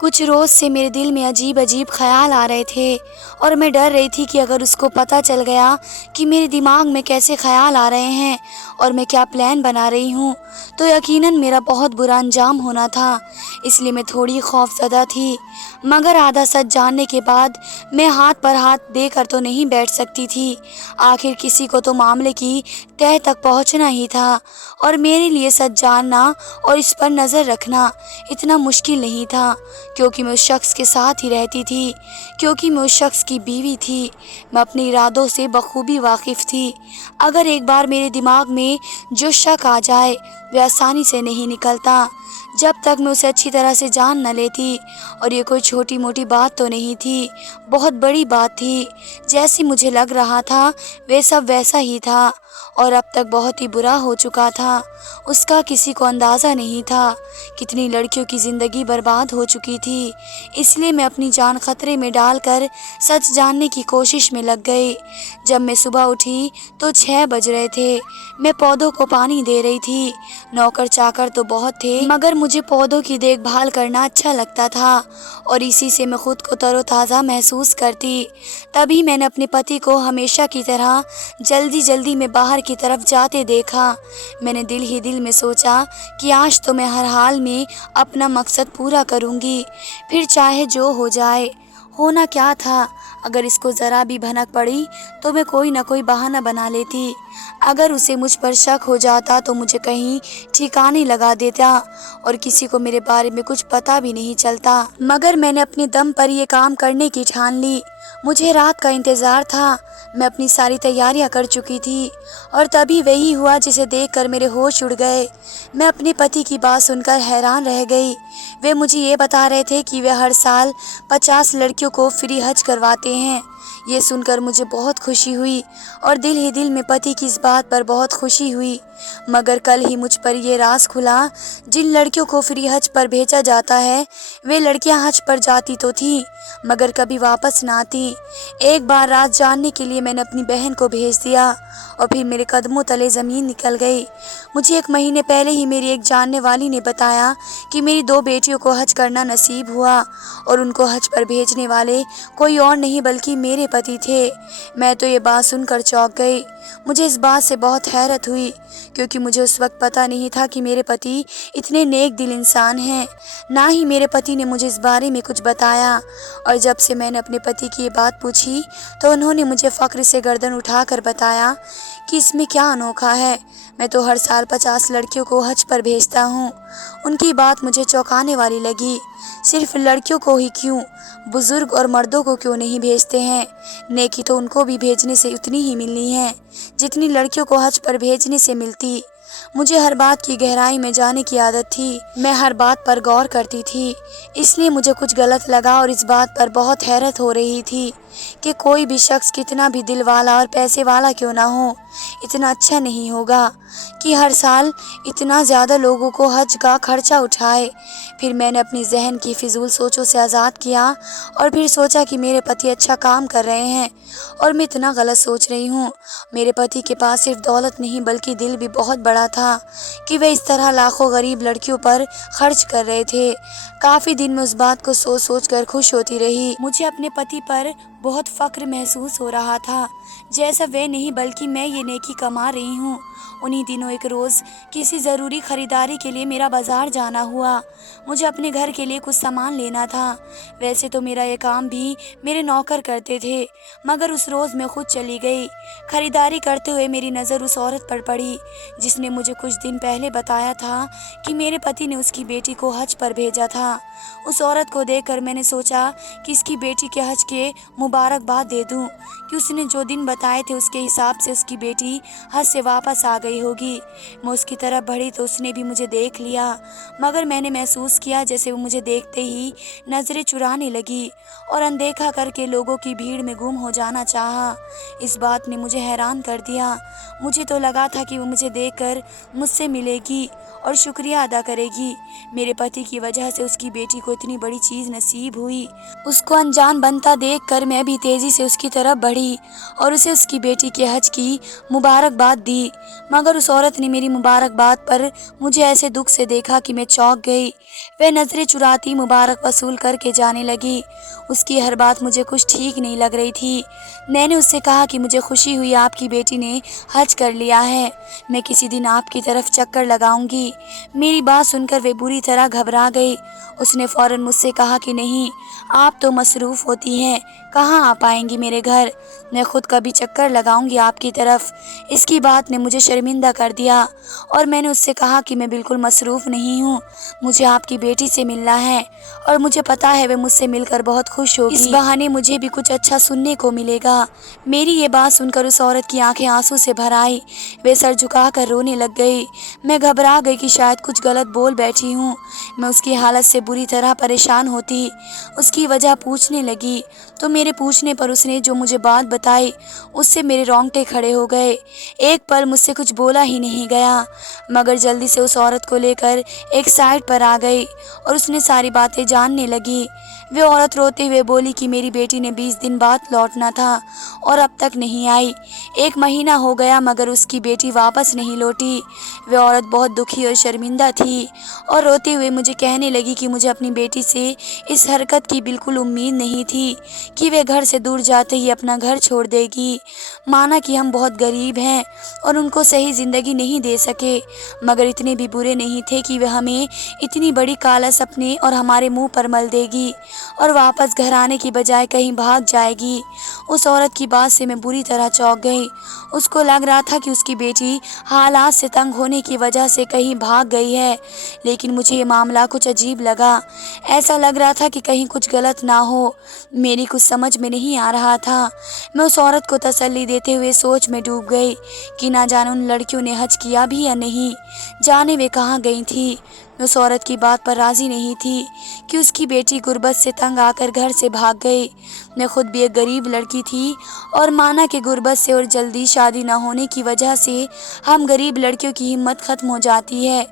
कुछ रोज़ से मेरे दिल में अजीब अजीब ख्याल आ रहे थे और मैं डर रही थी कि अगर उसको पता चल गया कि मेरे दिमाग में कैसे ख्याल आ रहे हैं और मैं क्या प्लान बना रही हूँ, तो यकीनन मेरा बहुत बुरा अंजाम होना था। इसलिए मैं थोड़ी खौफज़दा थी, मगर आधा सच जानने के बाद मैं हाथ पर हाथ देकर तो नहीं बैठ सकती थी। आखिर किसी को तो मामले की तह तक पहुँचना ही था और मेरे लिए सच जानना और इस पर नज़र रखना इतना मुश्किल नहीं था, क्योंकि मैं उस शख्स के साथ ही रहती थी, क्योंकि मैं उस शख्स की बीवी थी। मैं अपने इरादों से बखूबी वाकिफ़ थी। अगर एक बार मेरे दिमाग में जो शक आ जाए वह आसानी से नहीं निकलता जब तक मैं उसे अच्छी तरह से जान न लेती। और ये कोई छोटी मोटी बात तो नहीं थी, बहुत बड़ी बात थी। जैसी मुझे लग रहा था वे सब वैसा ही था और अब तक बहुत ही बुरा हो चुका था। उसका किसी को अंदाज़ा नहीं था कितनी लड़कियों की ज़िंदगी बर्बाद हो चुकी थी। इसलिए मैं अपनी जान खतरे में डालकर सच जानने की कोशिश में लग गई। जब मैं सुबह उठी तो 6 बज रहे थे। मैं पौधों को पानी दे रही थी। नौकर चाकर तो बहुत थे, मगर मुझे पौधों की देखभाल करना अच्छा लगता था और इसी से मैं खुद को तरोताज़ा महसूस करती। तभी मैंने अपने पति को हमेशा की तरह जल्दी जल्दी में बाहर की तरफ जाते देखा। मैंने दिल ही दिल में सोचा कि आज तो मैं हर हाल में अपना मकसद पूरा करूंगी, फिर चाहे जो हो जाए। होना क्या था, अगर इसको ज़रा भी भनक पड़ी तो मैं कोई ना कोई बहाना बना लेती। अगर उसे मुझ पर शक हो जाता तो मुझे कहीं ठिकाने लगा देता और किसी को मेरे बारे में कुछ पता भी नहीं चलता। मगर मैंने अपने दम पर यह काम करने की ठान ली। मुझे रात का इंतज़ार था। मैं अपनी सारी तैयारियां कर चुकी थी और तभी वही हुआ जिसे देखकर मेरे होश उड़ गए। मैं अपने पति की बात सुनकर हैरान रह गई। वे मुझे ये बता रहे थे कि वे हर साल 50 लड़कियों को फ्री हज करवाते हैं। ये सुनकर मुझे बहुत खुशी हुई और दिल ही दिल में पति की इस बात पर बहुत खुशी हुई। मगर कल ही मुझ पर यह राज खुला, जिन लड़कियों को फ्री हज पर भेजा जाता है वे लड़कियां हज पर जाती तो थीं मगर कभी वापस ना आती। एक बार राज जानने के लिए मैंने अपनी बहन को भेज दिया और फिर मेरे कदमों तले ज़मीन निकल गई। मुझे 1 महीने पहले ही मेरी एक जानने वाली ने बताया कि मेरी 2 बेटियों को हज करना नसीब हुआ और उनको हज पर भेजने वाले कोई और नहीं बल्कि मेरे पति थे। मैं तो ये बात सुनकर चौंक गई। मुझे इस बात से बहुत हैरत हुई, क्योंकि मुझे उस वक्त पता नहीं था कि मेरे पति इतने नेक दिल इंसान हैं। ना ही मेरे पति ने मुझे इस बारे में कुछ बताया और जब से मैंने अपने पति की ये बात पूछी तो उन्होंने मुझे फ़ख्र से गर्दन उठाकर बताया कि इसमें क्या अनोखा है, मैं तो हर साल 50 लड़कियों को हज पर भेजता हूँ। उनकी बात मुझे चौंकाने वाली लगी। सिर्फ लड़कियों को ही क्यों, बुज़ुर्ग और मर्दों को क्यों नहीं भेजते हैं? नेकी तो उनको भी भेजने से उतनी ही मिलनी है जितनी लड़कियों को हज पर भेजने से मिलती। मुझे हर बात की गहराई में जाने की आदत थी। मैं हर बात पर गौर करती थी, इसलिए मुझे कुछ गलत लगा और इस बात पर बहुत हैरत हो रही थी कि कोई भी शख्स कितना भी दिल वाला और पैसे वाला क्यों ना हो, इतना अच्छा नहीं होगा कि हर साल इतना ज़्यादा लोगों को हज का खर्चा उठाए। फिर मैंने अपनी जहन की फिजूल सोचों से आज़ाद किया और फिर सोचा कि मेरे पति अच्छा काम कर रहे हैं और मैं इतना गलत सोच रही हूँ। मेरे पति के पास सिर्फ दौलत नहीं बल्कि दिल भी बहुत बड़ा था कि वे इस तरह लाखों गरीब लड़कियों पर खर्च कर रहे थे। काफ़ी दिन में उस बात को सोच सोच कर खुश होती रही। मुझे अपने पति पर बहुत फ़ख्र महसूस हो रहा था, जैसा वे नहीं बल्कि मैं ये नेकी कमा रही हूँ। उन्हीं दिनों एक रोज़ किसी ज़रूरी ख़रीदारी के लिए मेरा बाज़ार जाना हुआ। मुझे अपने घर के लिए कुछ सामान लेना था। वैसे तो मेरा ये काम भी मेरे नौकर करते थे, मगर उस रोज़ मैं खुद चली गई। ख़रीदारी करते हुए मेरी नज़र उस औरत पर पड़ी जिसने मुझे कुछ दिन पहले बताया था कि मेरे पति ने उसकी बेटी को हज पर भेजा था। उस औरत को देखकर मैंने सोचा कि इसकी बेटी के हज के मुबारकबाद दे दूं कि उसने जो दिन बताए थे उसके हिसाब से उसकी बेटी हज से वापस आ गई होगी। मैं उसकी तरफ बढ़ी तो उसने भी मुझे देख लिया, मगर मैंने महसूस किया जैसे वो मुझे देखते ही नज़रें चुराने लगी और अनदेखा करके लोगों की भीड़ में गुम हो जाना चाहा। इस बात ने मुझे हैरान कर दिया। मुझे तो लगा था कि वो मुझे देखकर मुझसे मिलेगी और शुक्रिया अदा करेगी। मेरे पति की वजह से उसकी बेटी को इतनी बड़ी चीज़ नसीब हुई। उसको अनजान बनता देखकर मैं मैं भी तेज़ी से उसकी तरफ बढ़ी और उसे उसकी बेटी के हज की मुबारकबाद दी, मगर उस औरत ने मेरी मुबारकबाद पर मुझे ऐसे दुख से देखा कि मैं चौंक गई। वह नज़रें चुराती मुबारक वसूल करके जाने लगी। उसकी हर बात मुझे कुछ ठीक नहीं लग रही थी। मैंने उससे कहा कि मुझे खुशी हुई आपकी बेटी ने हज कर लिया है, मैं किसी दिन आपकी तरफ चक्कर लगाऊंगी। मेरी बात सुनकर वे बुरी तरह घबरा गई। उसने फ़ौरन मुझसे कहा कि नहीं, आप तो मसरूफ़ होती हैं, कहाँ आ पाएंगी मेरे घर, मैं खुद कभी चक्कर लगाऊंगी आपकी तरफ। इसकी बात ने मुझे शर्मिंदा कर दिया और मैंने उससे कहा कि मैं बिल्कुल मसरूफ़ नहीं हूँ, मुझे आपकी बेटी से मिलना है और मुझे पता है वह मुझसे मिलकर बहुत खुश होगी। इस बहाने मुझे भी कुछ अच्छा सुनने को मिलेगा। मेरी ये बात सुनकर उस औरत की आंखें आंसू से भर आई। वे सर झुकाकर रोने लग गई। मैं घबरा गई कि शायद कुछ गलत बोल बैठी हूँ। मैं उसकी हालत से बुरी तरह परेशान होती उसकी वजह पूछने लगी, तो मेरे पूछने पर उसने जो मुझे बात बताई उससे मेरे रोंगटे खड़े हो गए। एक पल मुझसे कुछ बोला ही नहीं गया, मगर जल्दी से उस औरत को लेकर एक साइड पर आ गई और उसने सारी बातें जानने लगी। वे औरत रोते हुए बोली कि मेरी बेटी ने 20 दिन बाद लौटना था और अब तक नहीं आई। 1 महीना हो गया मगर उसकी बेटी वापस नहीं लौटी। वे औरत बहुत दुखी और शर्मिंदा थी और रोते हुए मुझे कहने लगी कि मुझे अपनी बेटी से इस हरकत की बिल्कुल उम्मीद नहीं थी कि वे घर से दूर जाते ही अपना घर छोड़ देगी। माना कि हम बहुत गरीब हैं और उनको सही ज़िंदगी नहीं दे सके, मगर इतने भी बुरे नहीं थे कि वे हमें इतनी बड़ी कालस अपने और हमारे मुंह पर मल देगी और वापस घर आने की बजाय कहीं भाग जाएगी। उस औरत की बात से मैं बुरी तरह चौंक गई। उसको लग रहा था कि उसकी बेटी हालात से तंग होने की वजह से कहीं भाग गई है, लेकिन मुझे ये मामला कुछ अजीब लगा। ऐसा लग रहा था कि कहीं कुछ गलत ना हो। मेरी कुछ समझ में नहीं आ रहा था। मैं उस औरत को तसल्ली देते हुए सोच में डूब गई कि ना जाने उन लड़कियों ने हज किया भी या नहीं, जाने वे कहाँ गई थी। मैं उस औरत की बात पर राज़ी नहीं थी कि उसकी बेटी गुर्बत से तंग आकर घर से भाग गई। मैं खुद भी एक गरीब लड़की थी और माना कि गुर्बत से और जल्दी शादी न होने की वजह से हम गरीब लड़कियों की हिम्मत ख़त्म हो जाती है,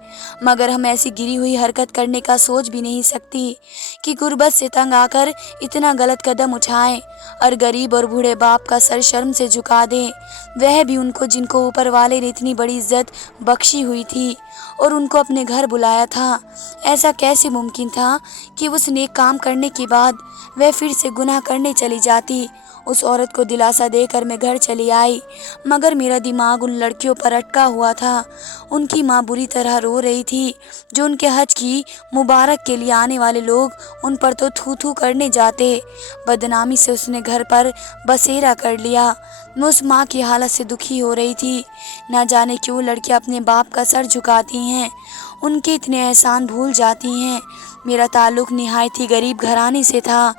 मगर हम ऐसी गिरी हुई हरकत करने का सोच भी नहीं सकती कि गुर्बत से तंग आकर इतना गलत कदम उठाएं और गरीब और बूढ़े बाप का सर शर्म से झुका दें, वह भी उनको जिनको ऊपर वाले ने इतनी बड़ी इज्जत बख्शी हुई थी और उनको अपने घर बुलाया था। ऐसा कैसे मुमकिन था कि उस नेक काम करने के बाद वह फिर से गुनाह करने चली जाती। उस औरत को दिलासा देकर मैं घर चली आई, मगर मेरा दिमाग उन लड़कियों पर अटका हुआ था। उनकी माँ बुरी तरह रो रही थी जो उनके हज की मुबारक के लिए आने वाले लोग उन पर तो थू थू करने जाते। बदनामी से उसने घर पर बसेरा कर लिया। मैं उस माँ की हालत से दुखी हो रही थी। ना जाने क्यों लड़कियाँ अपने बाप का सर झुकाती हैं, उनके इतने एहसान भूल जाती हैं। मेरा ताल्लुक़ निहायत ही गरीब घराने से था।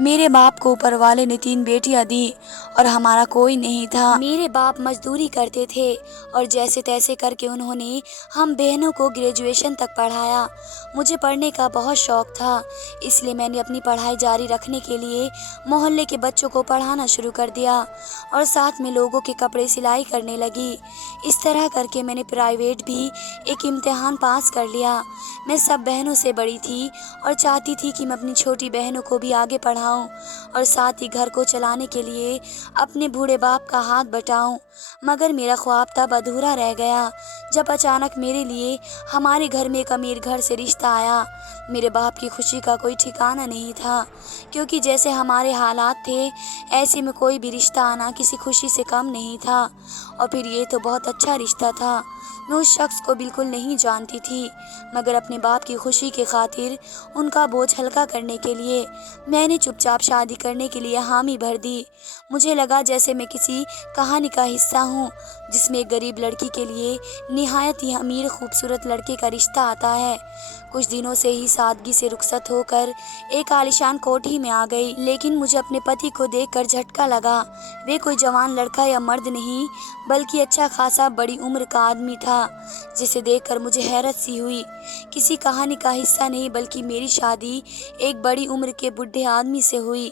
मेरे बाप को ऊपर वाले ने 3 बेटियां दी और हमारा कोई नहीं था। मेरे बाप मजदूरी करते थे और जैसे तैसे करके उन्होंने हम बहनों को ग्रेजुएशन तक पढ़ाया। मुझे पढ़ने का बहुत शौक़ था, इसलिए मैंने अपनी पढ़ाई जारी रखने के लिए मोहल्ले के बच्चों को पढ़ाना शुरू कर दिया और साथ में लोगों के कपड़े सिलाई करने लगी। इस तरह करके मैंने प्राइवेट भी एक इम्तिहान पास कर लिया। मैं सब बहनों से बड़ी थी और चाहती थी कि मैं अपनी छोटी बहनों को भी आगे पढ़ाऊं और साथ ही घर को चलाने के लिए अपने बूढ़े बाप का हाथ बटाऊं। मगर मेरा ख्वाब तब अधूरा रह गया जब अचानक मेरे लिए हमारे घर में एक अमीर घर से रिश्ता आया। मेरे बाप की खुशी का कोई ठिकाना नहीं था, क्योंकि जैसे हमारे हालात थे ऐसे में कोई भी रिश्ता आना किसी खुशी से कम नहीं था। और फिर ये तो बहुत अच्छा रिश्ता था। मैं उस शख्स को बिल्कुल नहीं जानती थी, मगर अपने बाप की खुशी के खातिर उनका बोझ हल्का करने के लिए मैंने चुपचाप शादी करने के लिए हामी भर दी। मुझे लगा जैसे मैं किसी कहानी का हिस्सा हूँ जिसमें एक गरीब लड़की के लिए निहायत ही अमीर खूबसूरत लड़के का रिश्ता आता है। कुछ दिनों से ही सादगी से रुखसत होकर एक आलीशान कोठी में आ गई, लेकिन मुझे अपने पति को देखकर झटका लगा। वे कोई जवान लड़का या मर्द नहीं बल्कि अच्छा खासा बड़ी उम्र का आदमी था, जिसे देखकर मुझे हैरत सी सी हुई। किसी कहानी का हिस्सा नहीं, बल्कि मेरी शादी एक बड़ी उम्र के बूढ़े आदमी से हुई।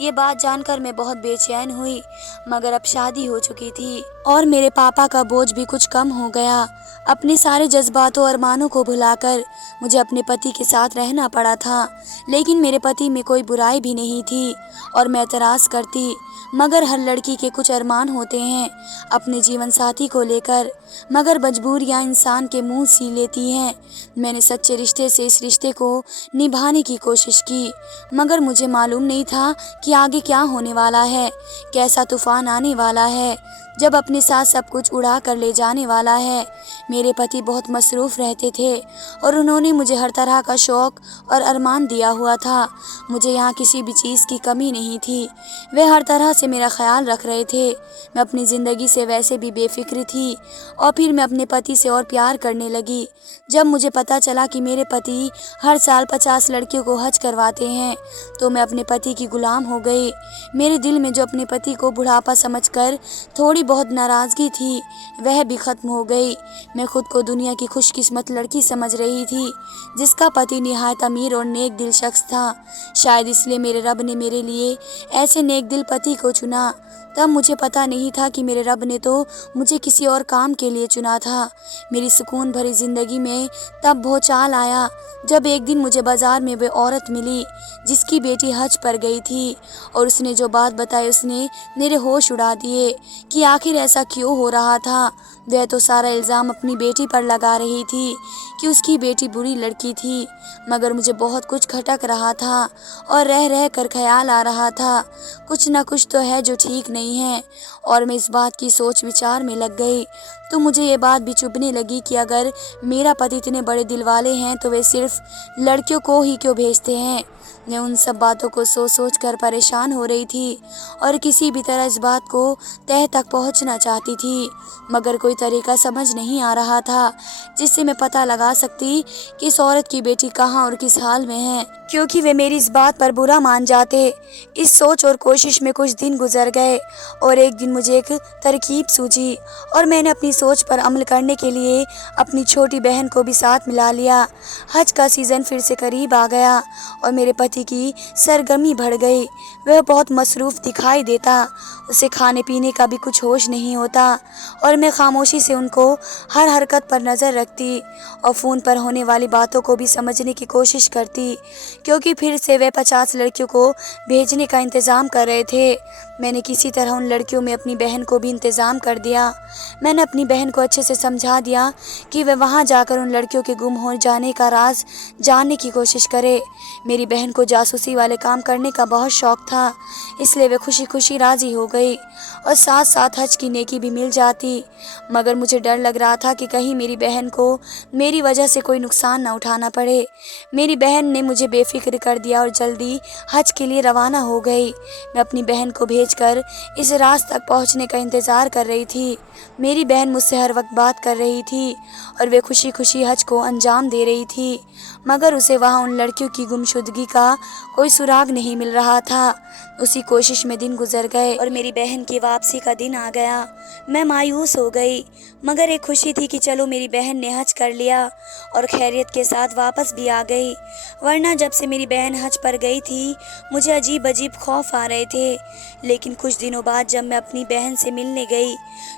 ये बात जानकर मैं बहुत बेचैन हुई, मगर अब शादी हो चुकी थी और मेरे पापा का बोझ भी कुछ कम हो गया। अपने सारे जज्बातों और अरमानों को भुलाकर मुझे अपने पति के साथ रहना पड़ा था। लेकिन मेरे पति में कोई बुराई भी नहीं थी और मैं एतराज़ करती, मगर हर लड़की के कुछ अरमान होते हैं अपने जीवन साथी को लेकर, मगर मजबूरियां इंसान के मुंह सी लेती हैं। मैंने सच्चे रिश्ते से इस रिश्ते को निभाने की कोशिश की, मगर मुझे मालूम नहीं था कि आगे क्या होने वाला है, कैसा तूफान आने वाला है, जब अपने साथ सब कुछ उड़ा कर ले जाने वाला है। मेरे पति बहुत मसरूफ़ रहते थे और उन्होंने मुझे हर तरह का शौक़ और अरमान दिया हुआ था। मुझे यहाँ किसी भी चीज़ की कमी नहीं थी। वे हर तरह से मेरा ख्याल रख रहे थे। मैं अपनी ज़िंदगी से वैसे भी बेफिक्र थी और फिर मैं अपने पति से और प्यार करने लगी। जब मुझे पता चला कि मेरे पति हर साल 50 लड़कियों को हज करवाते हैं, तो मैं अपने पति की गुलाम हो गई। मेरे दिल में जो अपने पति को बुढ़ापा समझकर थोड़ी बहुत नाराज़गी थी, वह भी ख़त्म हो गई। मैं खुद को दुनिया की खुशकिस्मत लड़की समझ रही थी, जिसका पति निहायत अमीर और नेक दिल शख्स था। शायद इसलिए मेरे रब ने मेरे लिए ऐसे नेक दिल पति को चुना। तब मुझे पता नहीं था कि मेरे रब ने तो मुझे किसी और काम के लिए चुना था। मेरी सुकून भरी ज़िंदगी में तब भूचाल आया, जब एक दिन मुझे बाज़ार में वह औरत मिली जिसकी बेटी हज पर गई थी, और उसने जो बात बताई उसने मेरे होश उड़ा दिए कि आखिर ऐसा क्यों हो रहा था। वह तो सारा इल्ज़ाम अपनी बेटी पर लगा रही थी कि उसकी बेटी बुरी लड़की थी, मगर मुझे बहुत कुछ खटक रहा था और रह रह कर ख्याल आ रहा था, कुछ न कुछ तो है जो ठीक नहीं है। और मैं इस बात की सोच विचार में लग गई तो मुझे ये बात भी चुभने लगी कि अगर मेरा पति इतने बड़े दिल वाले हैं तो वे सिर्फ लड़कियों को ही क्यों भेजते हैं। मैं उन सब बातों को सोच सोच कर परेशान हो रही थी और किसी भी तरह इस बात को तह तक पहुंचना चाहती थी, मगर कोई तरीका समझ नहीं आ रहा था जिससे मैं पता लगा सकती कि इस औरत की बेटी कहाँ और किस हाल में है, क्योंकि वे मेरी इस बात पर बुरा मान जाते। इस सोच और कोशिश में कुछ दिन गुजर गए और एक दिन मुझे एक तरकीब सूझी और मैंने अपनी सोच पर अमल करने के लिए अपनी छोटी बहन को भी साथ मिला लिया। हज का सीज़न फिर से करीब आ गया और मेरे पति की सरगर्मी बढ़ गई। वह बहुत मसरूफ़ दिखाई देता, उसे खाने पीने का भी कुछ होश नहीं होता और मैं खामोशी से उनको हर हरकत पर नज़र रखती और फ़ोन पर होने वाली बातों को भी समझने की कोशिश करती, क्योंकि फिर से वे 50 लड़कियों को भेजने का इंतज़ाम कर रहे थे। मैंने किसी तरह उन लड़कियों में अपनी बहन को भी इंतज़ाम कर दिया। मैंने अपनी बहन को अच्छे से समझा दिया कि वह वहाँ जाकर उन लड़कियों के गुम हो जाने का राज जानने की कोशिश करे। मेरी बहन को जासूसी वाले काम करने का बहुत शौक़ था, इसलिए वे खुशी खुशी राज़ी हो गई और साथ साथ हज की नेकी भी मिल जाती। मगर मुझे डर लग रहा था कि कहीं मेरी बहन को मेरी वजह से कोई नुकसान न उठाना पड़े। मेरी बहन ने मुझे बेफिक्र कर दिया और जल्दी हज के लिए रवाना हो गई। मैं अपनी बहन को भेजकर इस रात तक पहुंचने का इंतज़ार कर रही थी। मेरी बहन मुझसे हर वक्त बात कर रही थी और वे खुशी खुशी हज को अंजाम दे रही थी, मगर उसे वहाँ उन लड़कियों की गुमशुदगी का कोई सुराग नहीं मिल रहा था। उसी कोशिश में दिन गुजर गए और मेरी बहन की वापसी का दिन आ गया। मैं मायूस हो गई, मगर एक खुशी थी कि चलो मेरी बहन ने हज कर लिया और खैरियत के साथ वापस भी आ गई। वरना जब से मेरी बहन हज पर गई थी मुझे अजीब अजीब खौफ आ रहे थे। लेकिन कुछ दिनों बाद जब मैं अपनी बहन से मिलने गई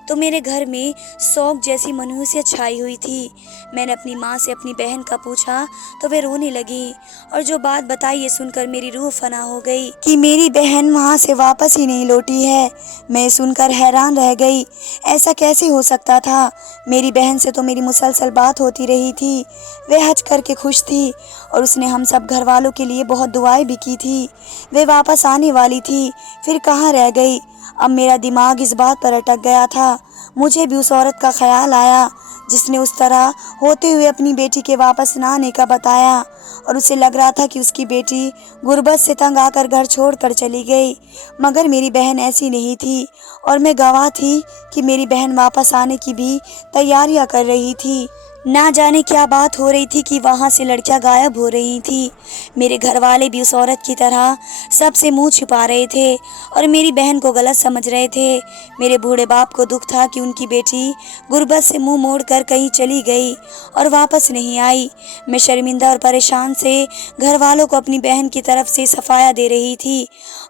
तो मेरे घर में शौक जैसी मनहूसियत छाई हुई थी। मैंने अपनी माँ से अपनी बहन का पूछा तो वे रोने लगी और जो बात बताई ये सुनकर मेरी रूह फना हो गई कि मेरी बहन वहाँ से वापस ही नहीं लौटी है। मैं सुनकर हैरान रह गई, ऐसा कैसे हो सकता था। मेरी बहन से तो मेरी मुसलसल बात होती रही थी, वे हज करके खुश थी और उसने हम सब घर वालों के लिए बहुत दुआएं भी की थी। वे वापस आने वाली थी, फिर कहाँ रह गई। अब मेरा दिमाग इस बात पर अटक गया था। मुझे भी उस औरत का ख्याल आया जिसने उस तरह होते हुए अपनी बेटी के वापस न आने का बताया, और उसे लग रहा था कि उसकी बेटी गुर्बत से तंग आकर घर छोड़कर चली गई। मगर मेरी बहन ऐसी नहीं थी और मैं गवाह थी कि मेरी बहन वापस आने की भी तैयारियां कर रही थी। ना जाने क्या बात हो रही थी कि वहाँ से लड़कियां गायब हो रही थी। मेरे घर वाले भी उस औरत की तरह सबसे मुंह छिपा रहे थे और मेरी बहन को गलत समझ रहे थे। मेरे बूढ़े बाप को दुख था कि उनकी बेटी गुर्बत से मुंह मोड़कर कहीं चली गई और वापस नहीं आई। मैं शर्मिंदा और परेशान से घर वालों को अपनी बहन की तरफ से सफाया दे रही थी।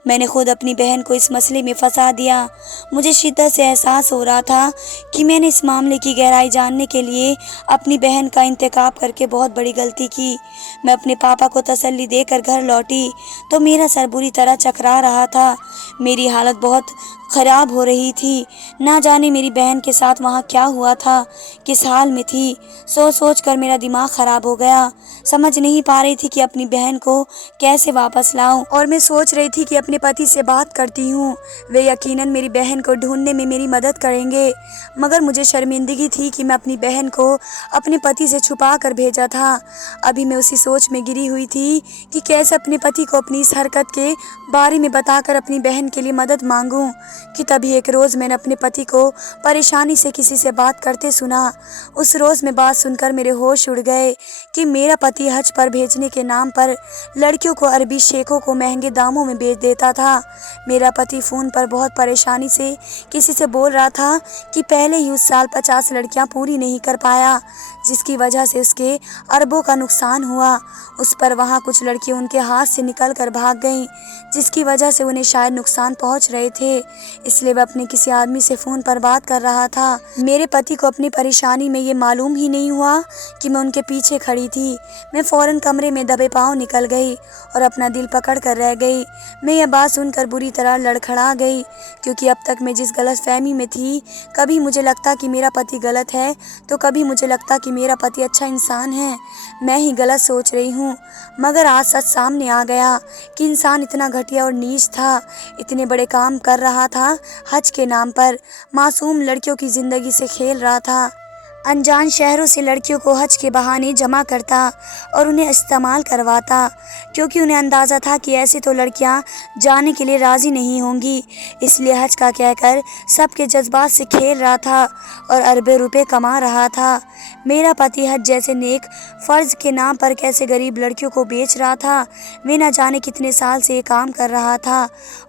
मैंने खुद अपनी बहन को इस मसले में फंसा दिया। मुझे शिद्दत से एहसास हो रहा था कि मैंने इस मामले की गहराई जानने के लिए अपनी बहन का इंतखाब करके बहुत बड़ी गलती की। मैं अपने पापा को तसल्ली देकर घर लौटी तो मेरा सर बुरी तरह चकरा रहा था। मेरी हालत बहुत खराब हो रही थी। ना जाने मेरी बहन के साथ वहाँ क्या हुआ था, किस हाल में थी। सोच सोच कर मेरा दिमाग खराब हो गया। समझ नहीं पा रही थी कि अपनी बहन को कैसे वापस लाऊं और मैं सोच रही थी कि अपने पति से बात करती हूँ, वे यकीनन मेरी बहन को ढूंढने में मेरी मदद करेंगे। मगर मुझे शर्मिंदगी थी कि मैं अपनी बहन को अपने पति से छुपा कर भेजा था। अभी मैं उसी सोच में गिरी हुई थी कि कैसे अपने पति को अपनी इस हरकत के बारे में बताकर अपनी बहन के लिए मदद मांगूं कि तभी एक रोज़ मैंने अपने पति को परेशानी से किसी से बात करते सुना। उस रोज़ में बात सुनकर मेरे होश उड़ गए कि मेरा पति हज पर भेजने के नाम पर लड़कियों को अरबी शेखों को महंगे दामों में बेच देता था। मेरा पति फ़ोन पर बहुत परेशानी से किसी से बोल रहा था कि पहले ही उस साल 50 लड़कियां पूरी नहीं कर पाया, जिसकी वजह से उसके अरबों का नुकसान हुआ। उस पर वहाँ कुछ लड़कियां उनके हाथ से निकल कर भाग गईं, जिसकी वजह से उन्हें शायद नुकसान पहुँच रहे थे, इसलिए वह अपने किसी आदमी से फ़ोन पर बात कर रहा था। मेरे पति को अपनी परेशानी में ये मालूम ही नहीं हुआ कि मैं उनके पीछे खड़ी थी। मैं फ़ौरन कमरे में दबे पाँव निकल गई और अपना दिल पकड़ कर रह गई। मैं यह बात सुनकर बुरी तरह लड़खड़ा गई, क्योंकि अब तक मैं जिस गलतफहमी में थी, कभी मुझे लगता कि मेरा पति गलत है तो कभी मुझे लगता कि मेरा पति अच्छा इंसान है। मैं ही गलत सोच रही हूँ। मगर आज सच सामने आ गया कि इंसान इतना घटिया और नीच था, इतने बड़े काम कर रहा था। हज के नाम पर मासूम लड़कियों की ज़िंदगी से खेल रहा था। अनजान शहरों से लड़कियों को हज के बहाने जमा करता और उन्हें इस्तेमाल करवाता, क्योंकि उन्हें अंदाज़ा था कि ऐसे तो लड़कियां जाने के लिए राज़ी नहीं होंगी। इसलिए हज का कहकर सबके जज्बात से खेल रहा था और अरबे रुपए कमा रहा था। मेरा पति हज जैसे नेक फ़र्ज़ के नाम पर कैसे गरीब लड़कियों को बेच रहा था। वे न जाने कितने साल से ये काम कर रहा था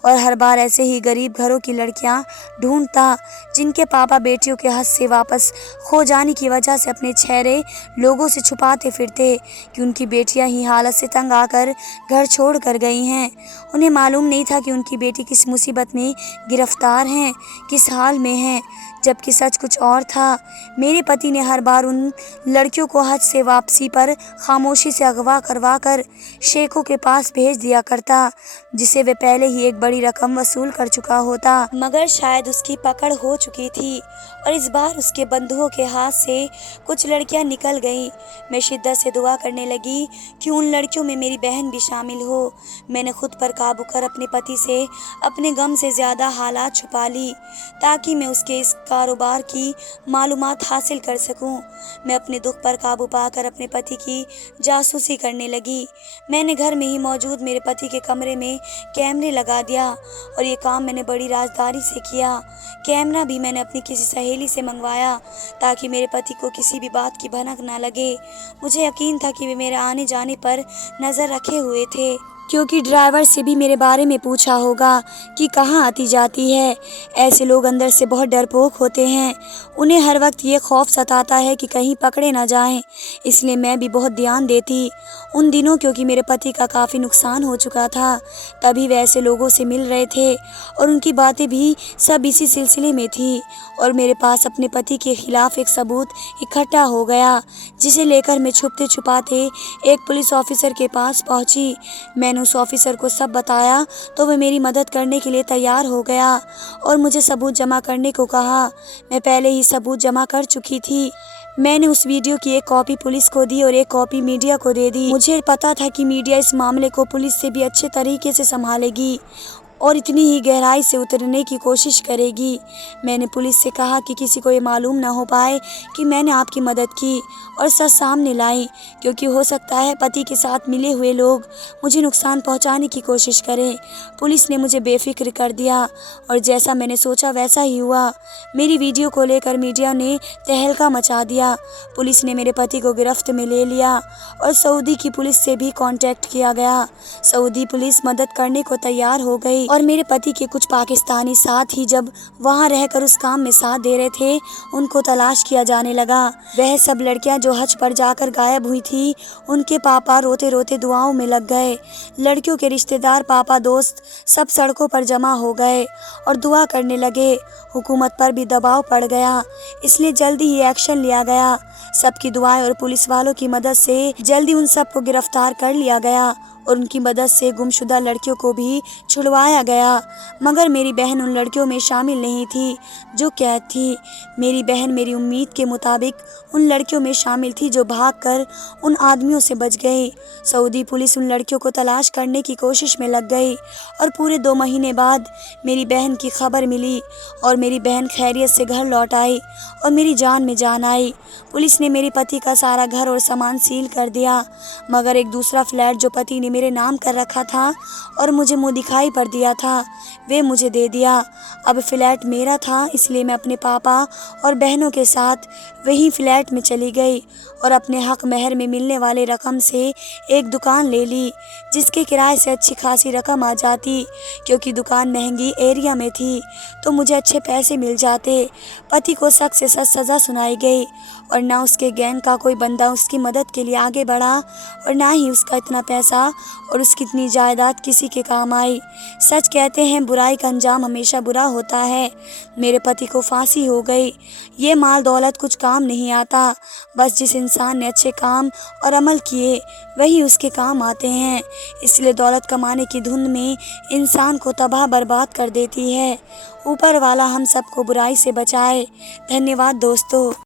और हर बार ऐसे ही गरीब घरों की लड़कियां ढूंढता, जिनके पापा बेटियों के हज से वापस खो जाने की वजह से अपने चेहरे लोगों से छुपाते फिरते कि उनकी बेटियां ही हालत से तंग आकर घर छोड़ कर गई हैं। उन्हें मालूम नहीं था कि उनकी बेटी किस मुसीबत में गिरफ्तार हैं, किस हाल में हैं, जबकि सच कुछ और था। मेरे पति ने हर बार उन लड़कियों को हज से वापसी पर खामोशी से अगवा करवा कर शेखों के पास भेज दिया करता, जिसे वे पहले ही एक बड़ी रकम वसूल कर चुका होता। मगर शायद उसकी पकड़ हो चुकी थी और इस बार उसके बंधुओं के हाथ से कुछ लड़कियां निकल गईं। मैं शिद्दत से दुआ करने लगी कि उन लड़कियों में मेरी बहन भी शामिल हो। मैंने खुद पर काबू कर अपने पति से अपने गम से ज़्यादा हालात छुपा ली, ताकि मैं उसके इस कारोबार की मालूमात हासिल कर सकूं। मैं अपने दुख पर काबू पाकर अपने पति की जासूसी करने लगी। मैंने घर में ही मौजूद मेरे पति के कमरे में कैमरे लगा दिया और ये काम मैंने बड़ी राजदारी से किया। कैमरा भी मैंने अपनी किसी सहेली से मंगवाया, ताकि मेरे पति को किसी भी बात की भनक ना लगे। मुझे यकीन था कि वे मेरे आने जाने पर नज़र रखे हुए थे, क्योंकि ड्राइवर से भी मेरे बारे में पूछा होगा कि कहाँ आती जाती है। ऐसे लोग अंदर से बहुत डरपोक होते हैं। उन्हें हर वक्त ये खौफ सताता है कि कहीं पकड़े ना जाएं। इसलिए मैं भी बहुत ध्यान देती उन दिनों, क्योंकि मेरे पति का काफ़ी नुकसान हो चुका था। तभी वे ऐसे लोगों से मिल रहे थे और उनकी बातें भी सब इसी सिलसिले में थी। और मेरे पास अपने पति के खिलाफ एक सबूत इकट्ठा हो गया, जिसे लेकर मैं छुपते छुपाते एक पुलिस ऑफिसर के पास पहुंची। मैंने उस ऑफिसर को सब बताया तो वह मेरी मदद करने के लिए तैयार हो गया और मुझे सबूत जमा करने को कहा। मैं पहले ही सबूत जमा कर चुकी थी। मैंने उस वीडियो की एक कॉपी पुलिस को दी और एक कॉपी मीडिया को दे दी। मुझे पता था कि मीडिया इस मामले को पुलिस से भी अच्छे तरीके से संभालेगी। और इतनी ही गहराई से उतरने की कोशिश करेगी। मैंने पुलिस से कहा कि किसी को ये मालूम ना हो पाए कि मैंने आपकी मदद की और सच सामने लाई, क्योंकि हो सकता है पति के साथ मिले हुए लोग मुझे नुकसान पहुंचाने की कोशिश करें। पुलिस ने मुझे बेफिक्र कर दिया और जैसा मैंने सोचा वैसा ही हुआ। मेरी वीडियो को लेकर मीडिया ने तहलका मचा दिया। पुलिस ने मेरे पति को गिरफ्त में ले लिया और सऊदी की पुलिस से भी कांटेक्ट किया गया। सऊदी पुलिस मदद करने को तैयार हो गई और मेरे पति के कुछ पाकिस्तानी साथी जब वहां रहकर उस काम में साथ दे रहे थे, उनको तलाश किया जाने लगा। वह सब लड़कियां जो हज पर जाकर गायब हुई थी, उनके पापा रोते रोते दुआओं में लग गए। लड़कियों के रिश्तेदार, पापा, दोस्त सब सड़कों पर जमा हो गए और दुआ करने लगे। हुकूमत पर भी दबाव पड़ गया, इसलिए जल्दी ही एक्शन लिया गया। सबकी दुआएं और पुलिस वालों की मदद से जल्दी उन सबको गिरफ्तार कर लिया गया और उनकी मदद से गुमशुदा लड़कियों को भी छुड़वाया गया। मगर मेरी बहन उन लड़कियों में शामिल नहीं थी जो कैद थी। मेरी बहन मेरी उम्मीद के मुताबिक उन लड़कियों में शामिल थी जो भागकर उन आदमियों से बच गई। सऊदी पुलिस उन लड़कियों को तलाश करने की कोशिश में लग गई और पूरे 2 महीने बाद मेरी बहन की खबर मिली और मेरी बहन खैरियत से घर लौट आई और मेरी जान में जान आई। पुलिस ने मेरे पति का सारा घर और सामान सील कर दिया, मगर एक दूसरा फ्लैट जो पति ने मेरे नाम कर रखा था और मुझे मुँह दिखाई पर दिया था, वे मुझे दे दिया। अब फ्लैट मेरा था, इसलिए मैं अपने पापा और बहनों के साथ वही फ्लैट में चली गई और अपने हक महर में मिलने वाले रकम से एक दुकान ले ली, जिसके किराए से अच्छी खासी रकम आ जाती। क्योंकि दुकान महंगी एरिया में थी तो मुझे अच्छे पैसे मिल जाते। पति को सख्त से सख्त सज़ा सुनाई गई और ना उसके गैंग का कोई बंदा उसकी मदद के लिए आगे बढ़ा और ना ही उसका इतना पैसा और उसकी इतनी जायदाद किसी के काम आई। सच कहते हैं बुराई का अंजाम हमेशा बुरा होता है। मेरे पति को फांसी हो गई। ये माल दौलत कुछ काम नहीं आता, बस जिस इंसान ने अच्छे काम और अमल किए वही उसके काम आते हैं। इसलिए दौलत कमाने की धुन में इंसान को तबाह बर्बाद कर देती है। ऊपर वाला हम सबको बुराई से बचाए। धन्यवाद दोस्तों।